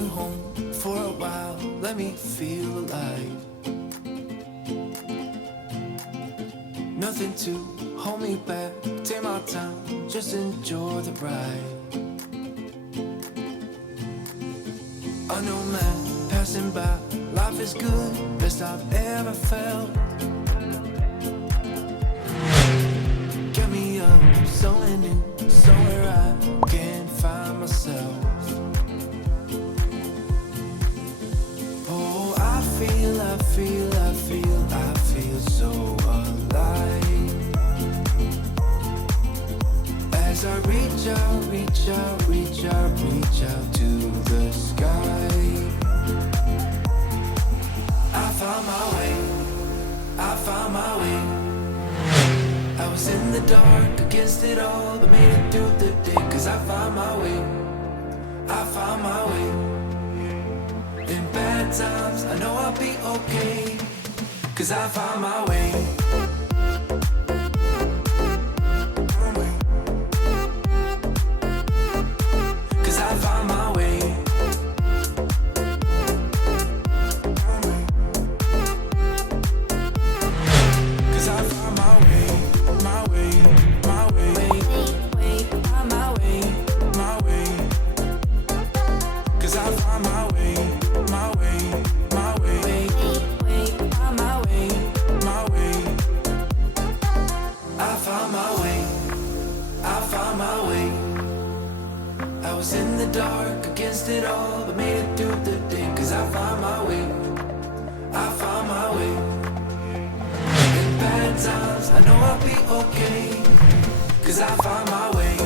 new home for a while, let me feel alive. Nothing to hold me back, take my time, just enjoy the ride. I know man, passing by, life is good, best I've ever felt. Get me up, somewhere new, somewhere I can find myself. Oh, I feel so alive. As I reach out to the sky. I found my way. I was in the dark against it all, but made it through the day. Cause I found my way. In bad times, I know I'll be okay. Cause I found my way. Cause I found my way. Cause I found my way. My way. My way. My way. My way. Cause I found my way. My way. My way. My way. My way. I found my way. I found my way. I was in the dark against it all, but made it through the day. Cause I found my way. I found my way. In bad times, I know I'll be okay. Cause I found my way.